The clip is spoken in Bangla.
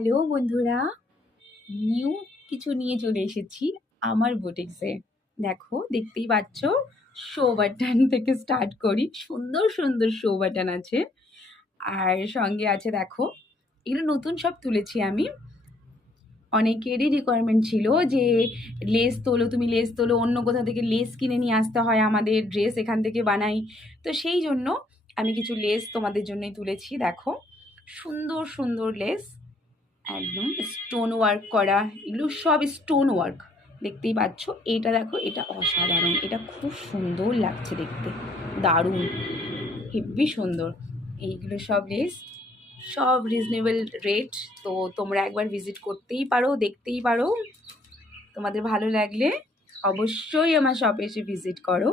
হ্যালো বন্ধুরা, নিউ কিছু নিয়ে চলে এসেছি আমার বুটিক্সে। দেখো, দেখতেই পাচ্ছ, শো বাটন থেকে স্টার্ট করি। সুন্দর সুন্দর শো বাটন আছে, আর সঙ্গে আছে দেখো, এগুলো নতুন সব তুলেছি আমি। অনেকেরই রিকোয়ারমেন্ট ছিল যে লেস তোলো, তুমি লেস তোলো, অন্য কোথাও থেকে লেস কিনে নিয়ে আসতে হয়, আমাদের ড্রেস এখান থেকে বানাই। তো সেই জন্য আমি কিছু লেস তোমাদের জন্যই তুলেছি। দেখো, সুন্দর সুন্দর লেস, একদম স্টোন ওয়ার্ক করা, এগুলো সব স্টোন ওয়ার্ক। দেখতেই পাচ্ছ, এটা দেখো, এটা অসাধারণ, এটা খুব সুন্দর লাগছে দেখতে, দারুণ, হেব্বি সুন্দর। এইগুলো সব লেস, সব রিজনেবল রেট। তো তোমরা একবার ভিজিট করতেই পারো, দেখতেই পারো। তোমাদের ভালো লাগলে অবশ্যই আমার শপে এসে ভিজিট করো।